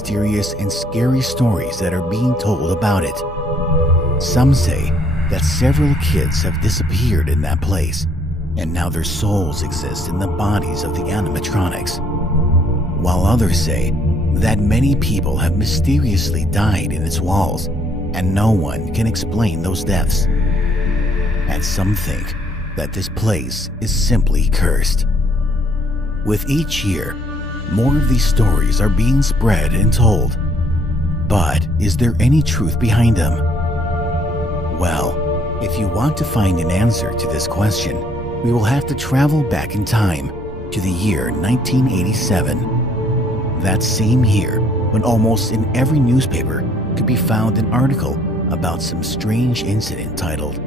mysterious and scary stories that are being told about it. Some say that several kids have disappeared in that place, and now their souls exist in the bodies of the animatronics, while others say that many people have mysteriously died in its walls, and no one can explain those deaths. And some think that this place is simply cursed. With each year, more of these stories are being spread and told. But is there any truth behind them? Well, if you want to find an answer to this question, we will have to travel back in time to the year 1987. That same year, when almost in every newspaper could be found an article about some strange incident titled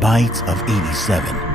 Bite of 87.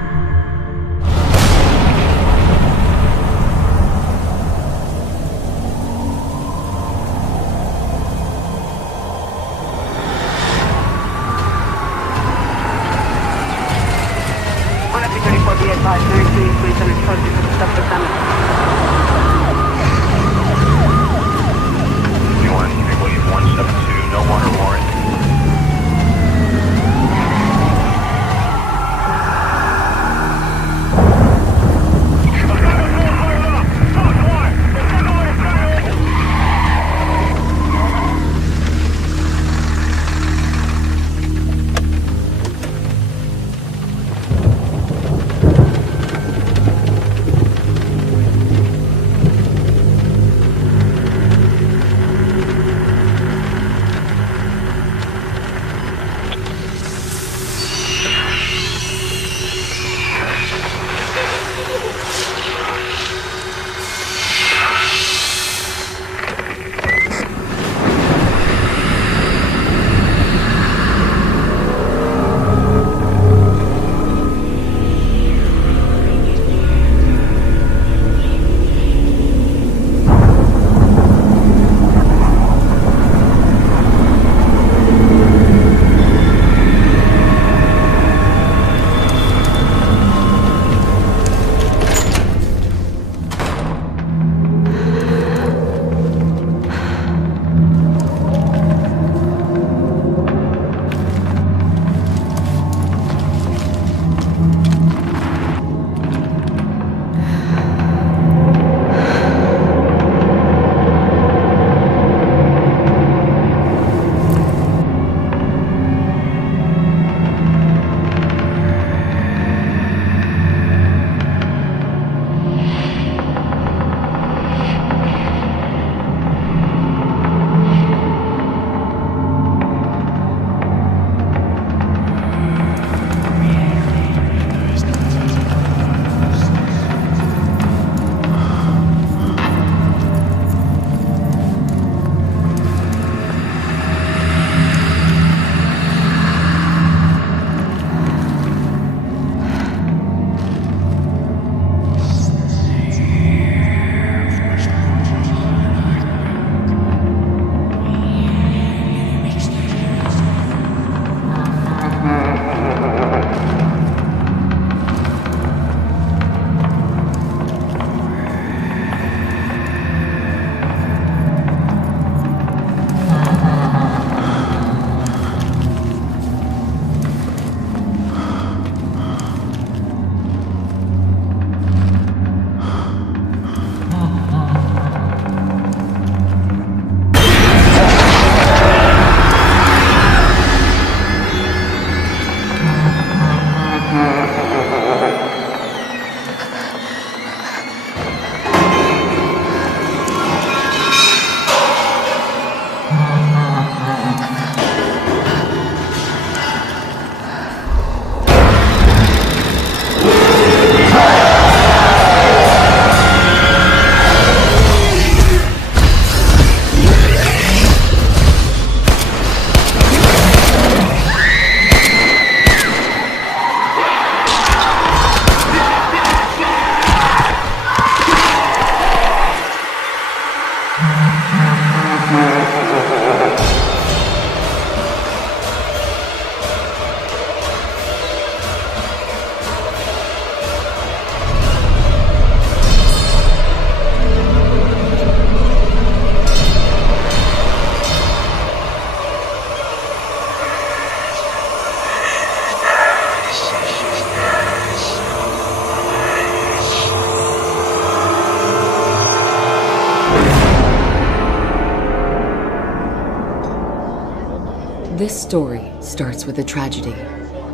This story starts with a tragedy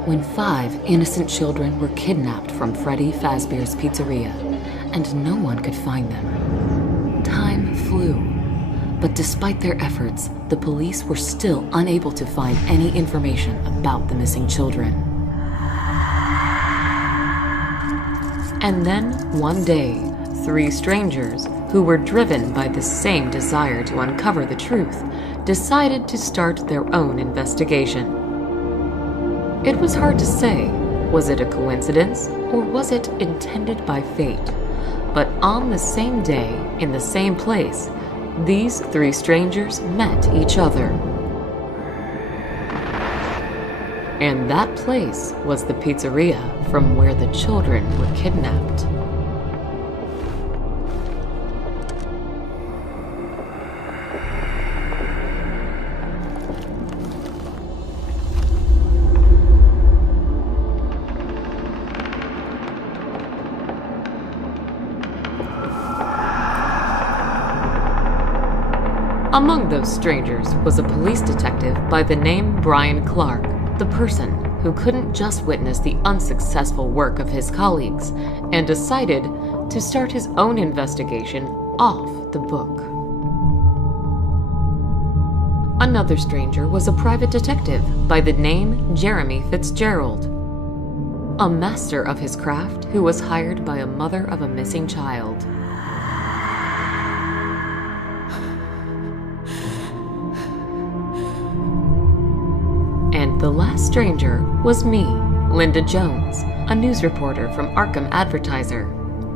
when 5 innocent children were kidnapped from Freddy Fazbear's Pizzeria, and no one could find them. Time flew, but despite their efforts, the police were still unable to find any information about the missing children. And then, one day, 3 strangers, who were driven by the same desire to uncover the truth, decided to start their own investigation. It was hard to say, was it a coincidence or was it intended by fate? But on the same day, in the same place, these 3 strangers met each other. And that place was the pizzeria from where the children were kidnapped. Among those strangers was a police detective by the name Brian Clark, the person who couldn't just witness the unsuccessful work of his colleagues and decided to start his own investigation off the book. Another stranger was a private detective by the name Jeremy Fitzgerald, a master of his craft who was hired by a mother of a missing child. And the last stranger was me, Linda Jones, a news reporter from Arkham Advertiser,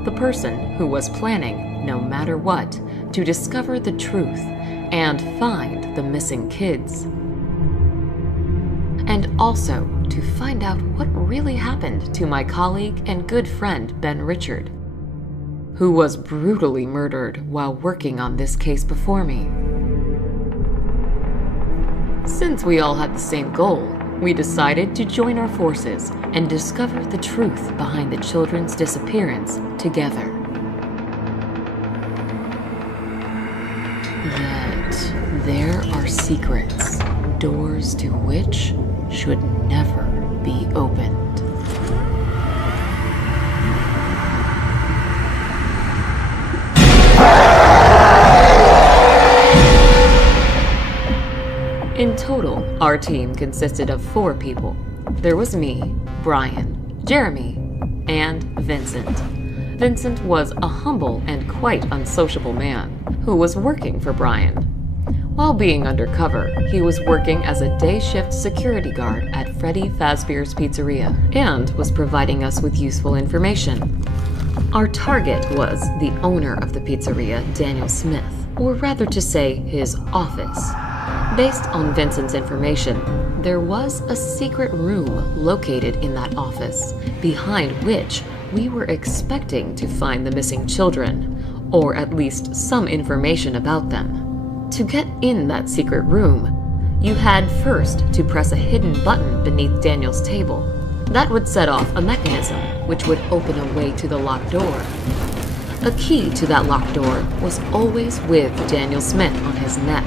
the person who was planning, no matter what, to discover the truth and find the missing kids. And also to find out what really happened to my colleague and good friend Ben Richard, who was brutally murdered while working on this case before me. Since we all had the same goal, we decided to join our forces and discover the truth behind the children's disappearance together. Yet, there are secrets, doors to which should never be opened. In total, our team consisted of 4 people. There was me, Brian, Jeremy, and Vincent. Vincent was a humble and quite unsociable man who was working for Brian. While being undercover, he was working as a day shift security guard at Freddy Fazbear's Pizzeria and was providing us with useful information. Our target was the owner of the pizzeria, Daniel Smith, or rather to say his office. Based on Vincent's information, there was a secret room located in that office, behind which we were expecting to find the missing children, or at least some information about them. To get in that secret room, you had first to press a hidden button beneath Daniel's table. That would set off a mechanism which would open a way to the locked door. A key to that locked door was always with Daniel Smith on his neck.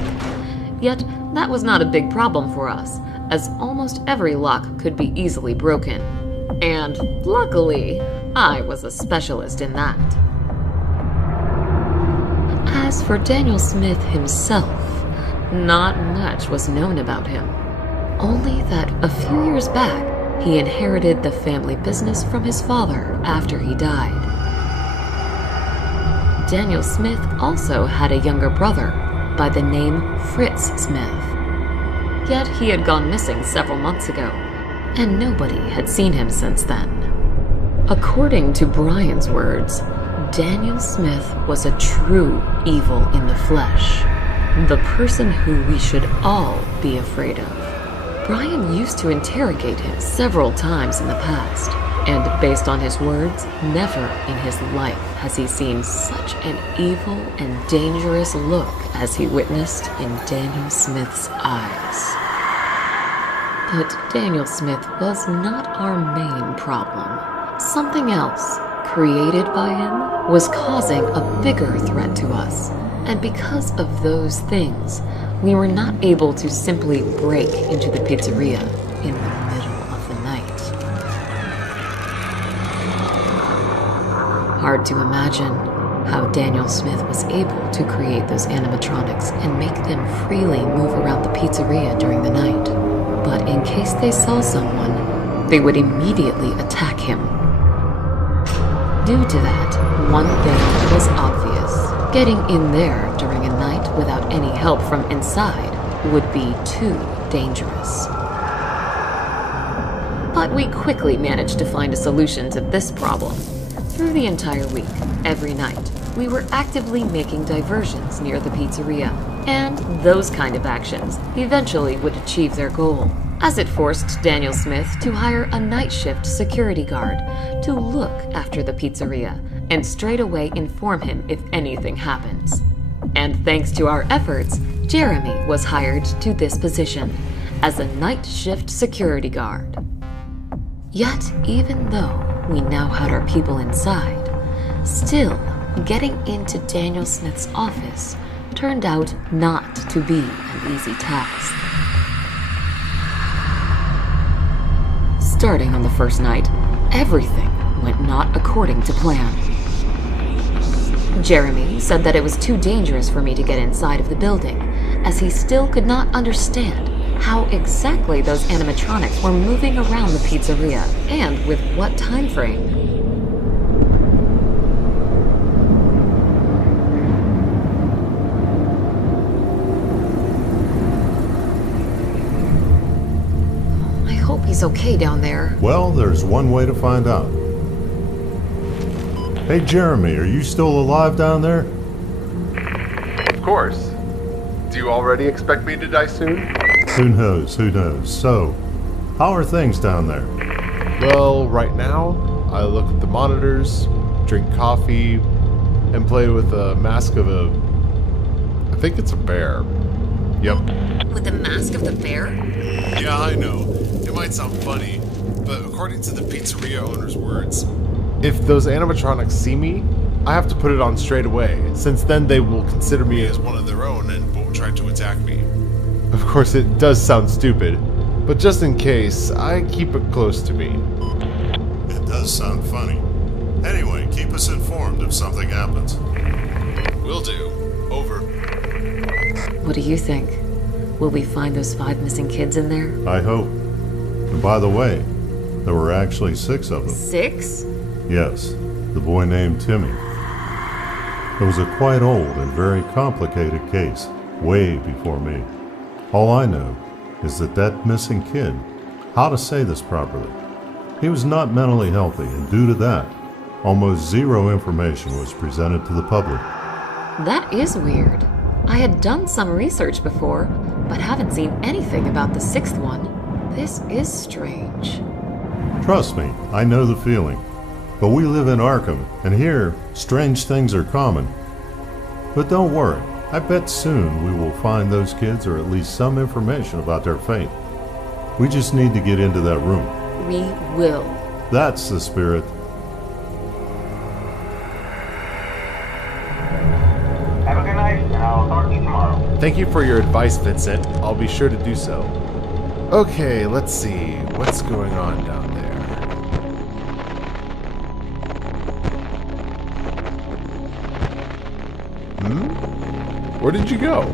Yet, that was not a big problem for us, as almost every lock could be easily broken. And luckily, I was a specialist in that. As for Daniel Smith himself, not much was known about him. Only that a few years back, he inherited the family business from his father after he died. Daniel Smith also had a younger brother by the name Fritz Smith. Yet he had gone missing several months ago, and nobody had seen him since then. According to Brian's words, Daniel Smith was a true evil in the flesh, the person who we should all be afraid of. Brian used to interrogate him several times in the past, and based on his words, never in his life has he seen such an evil and dangerous look as he witnessed in Daniel Smith's eyes. But Daniel Smith was not our main problem. Something else, created by him, was causing a bigger threat to us. And because of those things, we were not able to simply break into the pizzeria in the middle of the night. Hard to imagine how Daniel Smith was able to create those animatronics and make them freely move around the pizzeria during the night. But in case they saw someone, they would immediately attack him. Due to that, one thing was obvious. Getting in there during a night without any help from inside would be too dangerous. But we quickly managed to find a solution to this problem. Through the entire week, every night, we were actively making diversions near the pizzeria, and those kind of actions eventually would achieve their goal, as it forced Daniel Smith to hire a night shift security guard to look after the pizzeria and straight away inform him if anything happens. And thanks to our efforts, Jeremy was hired to this position as a night shift security guard. Yet, even though we now had our people inside, still, getting into Daniel Smith's office turned out not to be an easy task. Starting on the first night, everything went not according to plan. Jeremy said that it was too dangerous for me to get inside of the building, as he still could not understand how exactly those animatronics were moving around the pizzeria and with what time frame. I hope he's okay down there. Well, there's one way to find out. Hey, Jeremy, are you still alive down there? Of course. Do you already expect me to die soon? Who knows, who knows. So, how are things down there? Well, right now, I look at the monitors, drink coffee, and play with a mask of I think it's a bear. Yep. With the mask of the bear? Yeah, I know. It might sound funny, but according to the pizzeria owner's words, if those animatronics see me, I have to put it on straight away, since then they will consider me as one of their own and won't try to attack me. Of course, it does sound stupid, but just in case, I keep it close to me. It does sound funny. Anyway, keep us informed if something happens. Will do. Over. What do you think? Will we find those 5 missing kids in there? I hope. And by the way, there were actually 6 of them. 6? Yes, the boy named Timmy. It was a quite old and very complicated case, way before me. All I know is that missing kid, how to say this properly, he was not mentally healthy, and due to that, almost zero information was presented to the public. That is weird. I had done some research before, but haven't seen anything about the 6th one. This is strange. Trust me, I know the feeling. But we live in Arkham, and here, strange things are common. But don't worry, I bet soon we will find those kids or at least some information about their fate. We just need to get into that room. We will. That's the spirit. Have a good night, and I'll talk to you tomorrow. Thank you for your advice, Vincent. I'll be sure to do so. Okay, let's see. What's going on down there? Where did you go?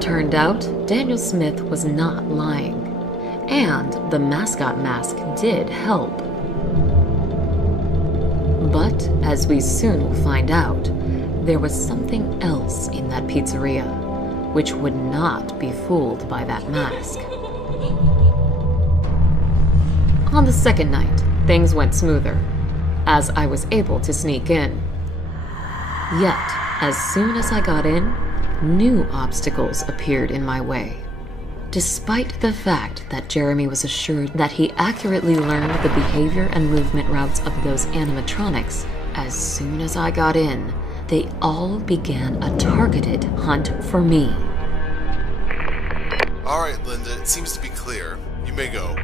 Turned out, Daniel Smith was not lying, and the mascot mask did help. But, as we soon will find out, there was something else in that pizzeria, which would not be fooled by that mask. On the second night, things went smoother, as I was able to sneak in. Yet, as soon as I got in, new obstacles appeared in my way. Despite the fact that Jeremy was assured that he accurately learned the behavior and movement routes of those animatronics, as soon as I got in, they all began a targeted hunt for me. All right, Linda, it seems to be clear. You may go.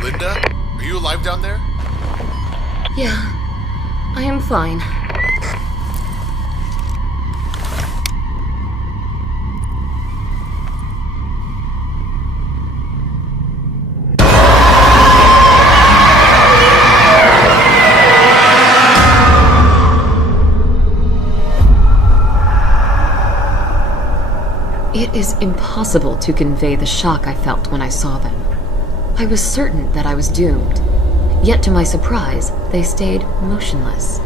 Linda, are you alive down there? Yeah, I am fine. It is impossible to convey the shock I felt when I saw them. I was certain that I was doomed. Yet to my surprise, they stayed motionless.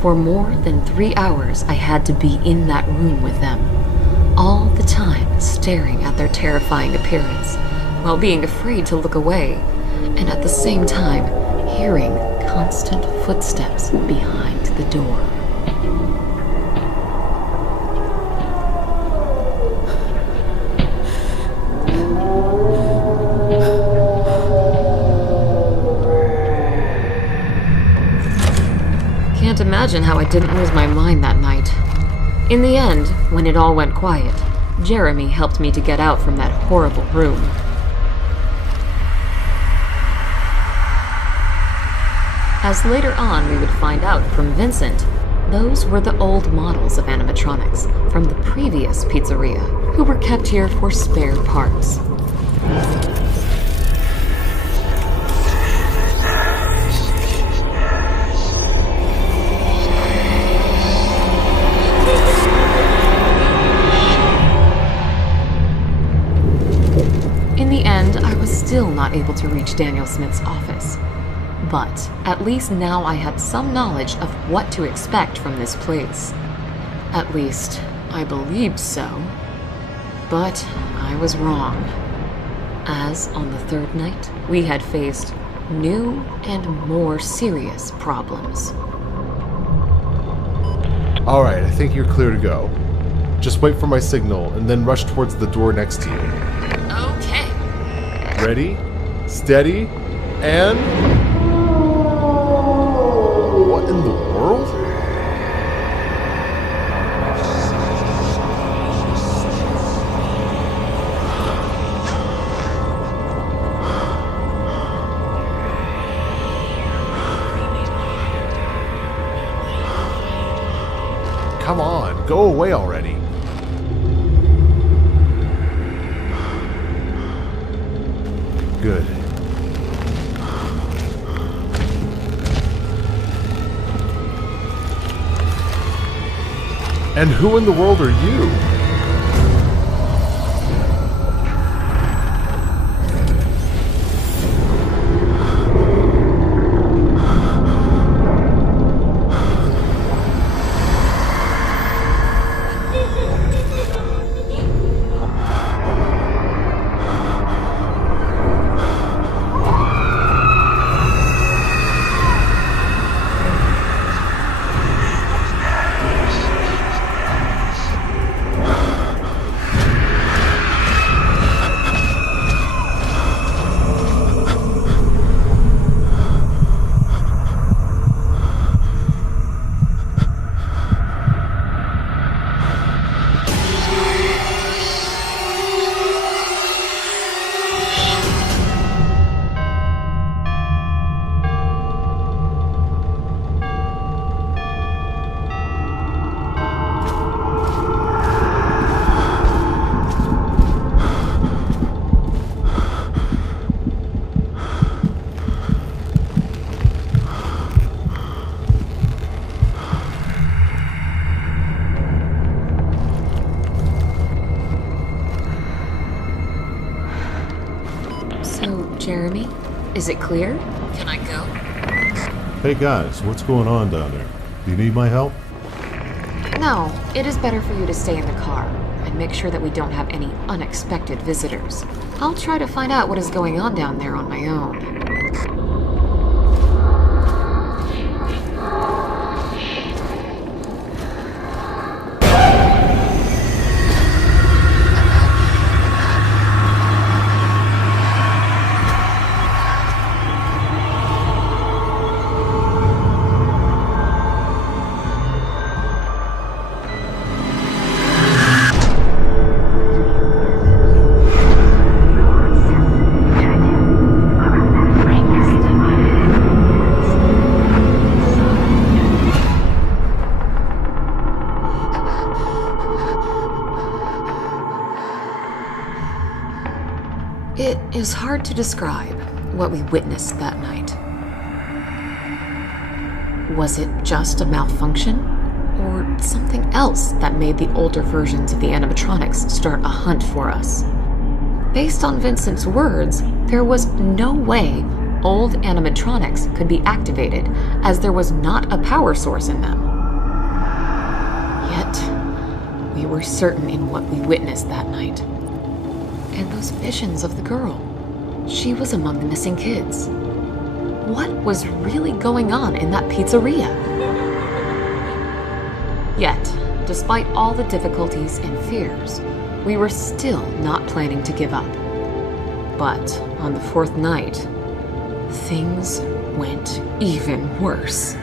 For more than 3 hours, I had to be in that room with them, all the time staring at their terrifying appearance, while being afraid to look away, and at the same time, hearing constant footsteps behind the door. Can't imagine how I didn't lose my mind that night. In the end, when it all went quiet, Jeremy helped me to get out from that horrible room. As later on we would find out from Vincent, those were the old models of animatronics from the previous pizzeria, who were kept here for spare parts. In the end, I was still not able to reach Daniel Smith's office. But at least now I had some knowledge of what to expect from this place. At least, I believed so. But I was wrong. As on the third night, we had faced new and more serious problems. Alright, I think you're clear to go. Just wait for my signal and then rush towards the door next to you. Okay. Ready, steady, and... What in the world? Come on, go away already. Good. And who in the world are you? Jeremy, is it clear? Can I go? Hey guys, what's going on down there? Do you need my help? No, it is better for you to stay in the car and make sure that we don't have any unexpected visitors. I'll try to find out what is going on down there on my own. It is hard to describe what we witnessed that night. Was it just a malfunction? Or something else that made the older versions of the animatronics start a hunt for us? Based on Vincent's words, there was no way old animatronics could be activated, as there was not a power source in them. Yet, we were certain in what we witnessed that night. And those visions of the girl. She was among the missing kids. What was really going on in that pizzeria? Yet, despite all the difficulties and fears, we were still not planning to give up. But on the fourth night, things went even worse.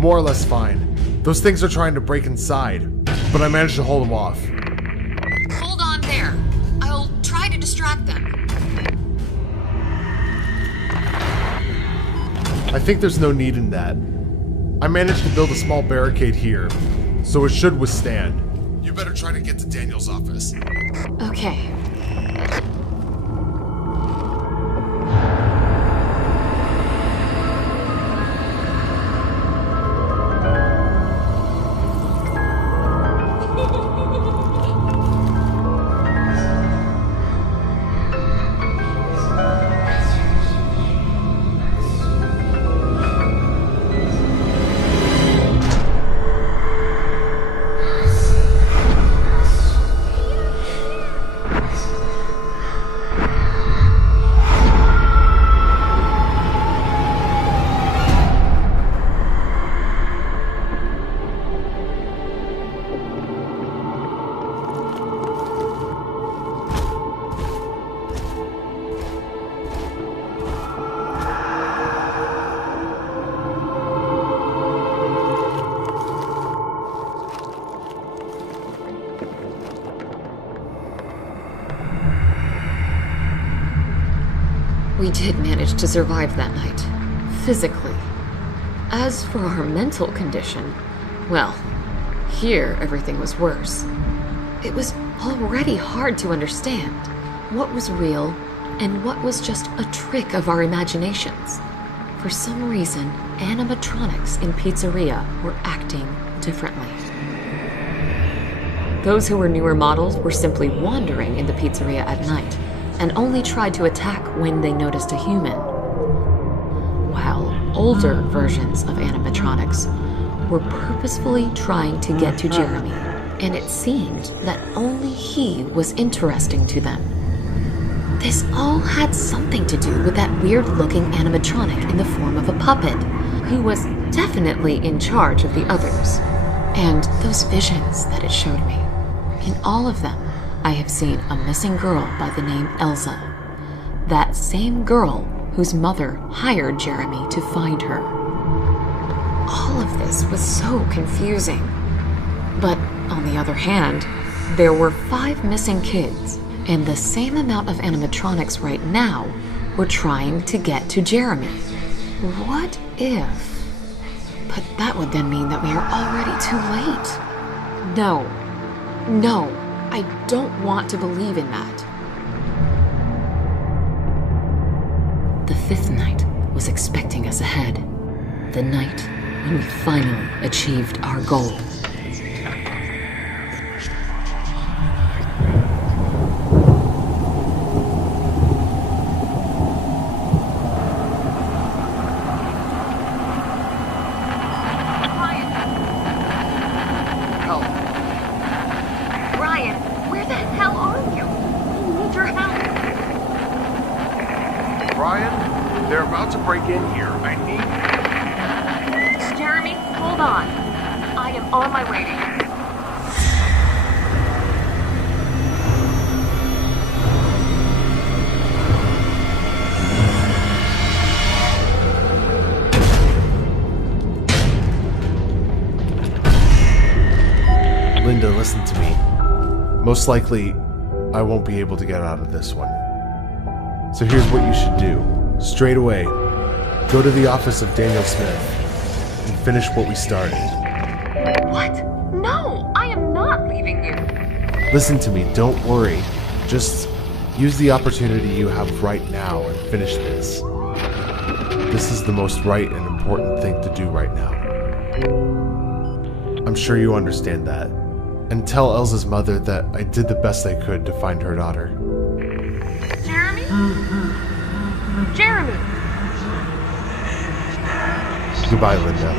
More or less fine. Those things are trying to break inside, but I managed to hold them off. Hold on there. I'll try to distract them. I think there's no need in that. I managed to build a small barricade here, so it should withstand. You better try to get to Daniel's office. Okay. We did manage to survive that night, physically. As for our mental condition, well, here everything was worse. It was already hard to understand what was real and what was just a trick of our imaginations. For some reason, animatronics in pizzeria were acting differently. Those who were newer models were simply wandering in the pizzeria at night, and only tried to attack when they noticed a human. While older versions of animatronics were purposefully trying to get to Jeremy, and it seemed that only he was interesting to them. This all had something to do with that weird-looking animatronic in the form of a puppet, who was definitely in charge of the others, and those visions that it showed me. In all of them, I have seen a missing girl by the name Elsa. That same girl whose mother hired Jeremy to find her. All of this was so confusing. But on the other hand, there were 5 missing kids, And the same amount of animatronics right now were trying to get to Jeremy. What if? But that would then mean that we are already too late. No, I don't want to believe in that. The fifth night was expecting us ahead. The night when we finally achieved our goal. They're about to break in here. I need... Jeremy, hold on. I am on my way to you. Linda, listen to me. Most likely, I won't be able to get out of this one. So here's what you should do. Straight away, go to the office of Daniel Smith and finish what we started. What? No, I am not leaving you. Listen to me, don't worry. Just use the opportunity you have right now and finish this. This is the most right and important thing to do right now. I'm sure you understand that. And tell Elsa's mother that I did the best I could to find her daughter. Jeremy? Jeremy! Goodbye, Linda.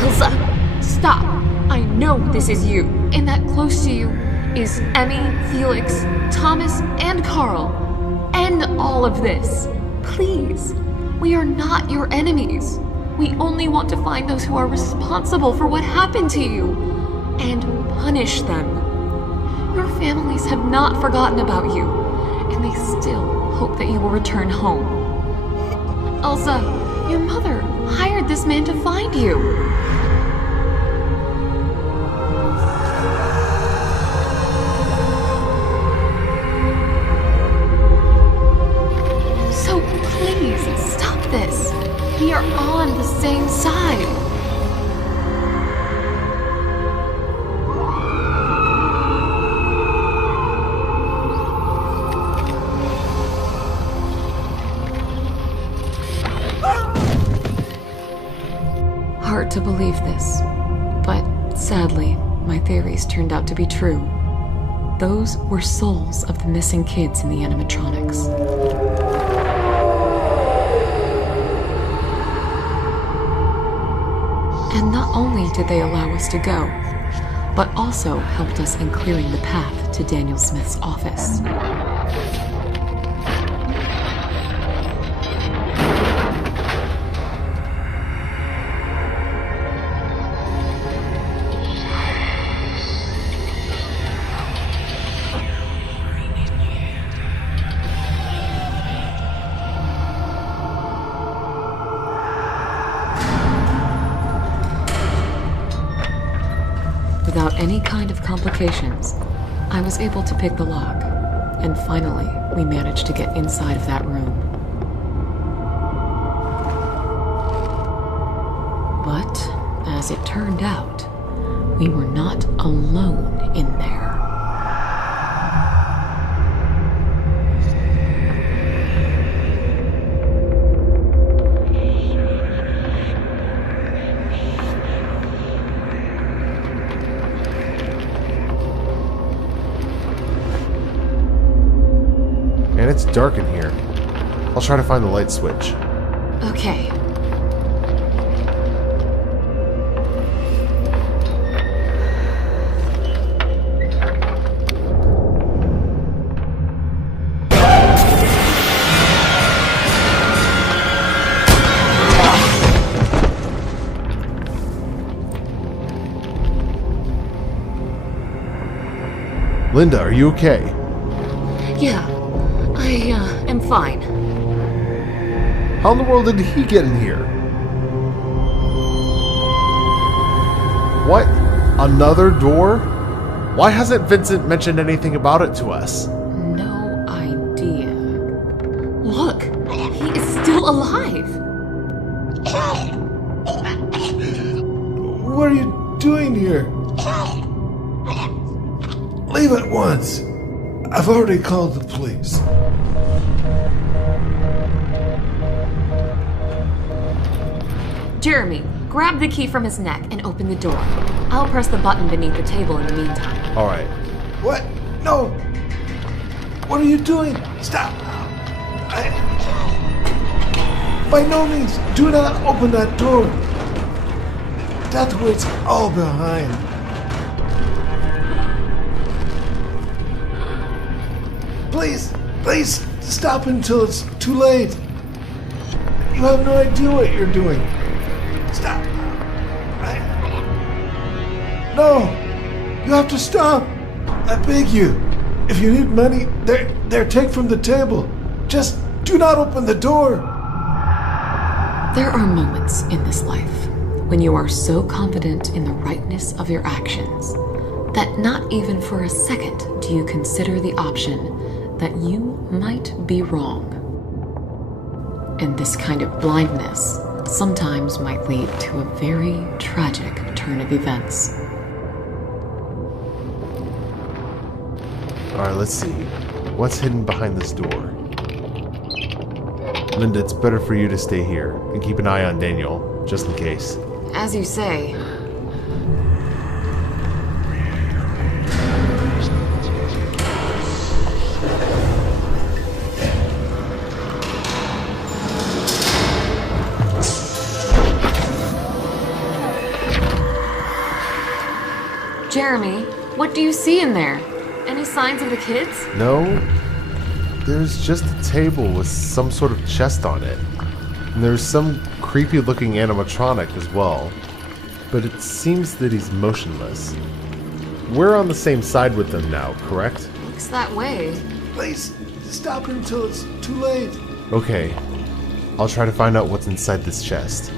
Elsa, stop! I know this is you, and that close to you is Emmy, Felix, Thomas, and Carl. End all of this. Please. We are not your enemies. We only want to find those who are responsible for what happened to you and punish them. Your families have not forgotten about you, and they still hope that you will return home. Elsa, your mother hired this man to find you. So please, stop this. We are on the same side. Hard to believe this, but sadly, my theories turned out to be true. Those were souls of the missing kids in the animatronics. And not only did they allow us to go, but also helped us in clearing the path to Daniel Smith's office. Without any kind of complications, I was able to pick the lock, and finally, we managed to get inside of that room. But, as it turned out, we were not alone in there. And it's dark in here. I'll try to find the light switch. Okay. Linda, are you okay? Yeah, I am fine. How in the world did he get in here? What? Another door? Why hasn't Vincent mentioned anything about it to us? No idea. Look, he is still alive. What are you doing here? Leave at once. I've already called the police. Jeremy, grab the key from his neck and open the door. I'll press the button beneath the table in the meantime. Alright. What? No! What are you doing? Stop! By no means, do not open that door. That waits all behind. Please, stop until it's too late. You have no idea what you're doing. Stop. No, you have to stop. I beg you. If you need money, there, take from the table. Just do not open the door. There are moments in this life when you are so confident in the rightness of your actions that not even for a second do you consider the option that you might be wrong. And this kind of blindness sometimes might lead to a very tragic turn of events. Alright, let's see. What's hidden behind this door? Linda, it's better for you to stay here and keep an eye on Daniel, just in case. As you say. Jeremy, what do you see in there? Any signs of the kids? No. There's just a table with some sort of chest on it. And there's some creepy looking animatronic as well. But it seems that he's motionless. We're on the same side with them now, correct? Looks that way. Please, stop until it's too late. Okay. I'll try to find out what's inside this chest.